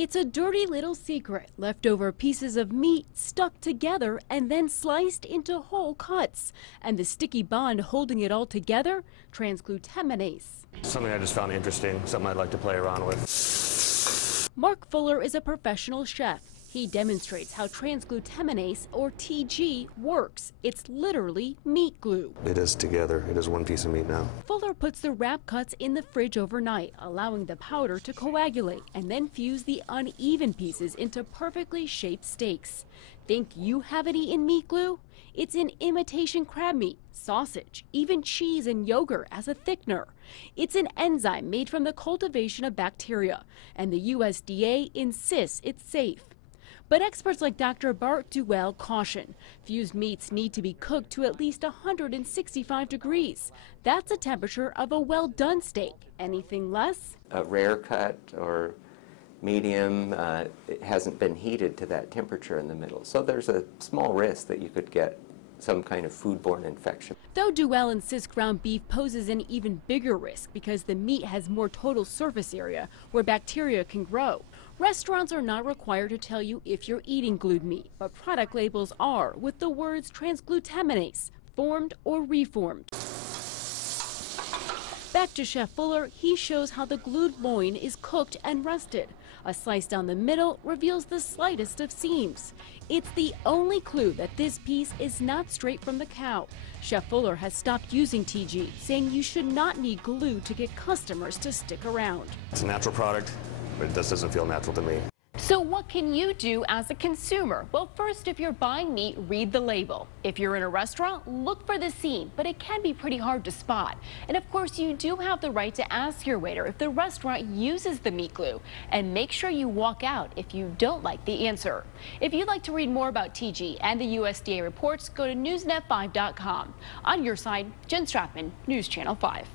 It's a dirty little secret. Leftover pieces of meat stuck together and then sliced into whole cuts. And the sticky bond holding it all together, transglutaminase. Something I just found interesting, something I'd like to play around with. Mark Fuller is a professional chef. He demonstrates how transglutaminase, or TG, works. It's literally meat glue. It is together. It is one piece of meat now. Fuller puts the wrap cuts in the fridge overnight, allowing the powder to coagulate and then fuse the uneven pieces into perfectly shaped steaks. Think you haven't eaten meat glue? It's in imitation crab meat, sausage, even cheese and yogurt as a thickener. It's an enzyme made from the cultivation of bacteria, and the USDA insists it's safe. But experts like Dr. Bart Duell caution, fused meats need to be cooked to at least 165 degrees. That's the temperature of a well-done steak. Anything less? A rare cut or medium, it hasn't been heated to that temperature in the middle. So there's a small risk that you could get some kind of foodborne infection. Though Duell insists ground beef poses an even bigger risk because the meat has more total surface area where bacteria can grow. Restaurants are not required to tell you if you're eating glued meat, but product labels are, with the words transglutaminase, formed or reformed. Back to Chef Fuller, he shows how the glued loin is cooked and rested. A slice down the middle reveals the slightest of seams. It's the only clue that this piece is not straight from the cow. Chef Fuller has stopped using TG, saying you should not need glue to get customers to stick around. It's a natural product, but it just doesn't feel natural to me. So what can you do as a consumer? Well, first, if you're buying meat, read the label. If you're in a restaurant, look for the seam, but it can be pretty hard to spot. And of course, you do have the right to ask your waiter if the restaurant uses the meat glue, and make sure you walk out if you don't like the answer. If you'd like to read more about TG and the USDA reports, go to newsnet5.com. On your side, Jen Stratman, News Channel 5.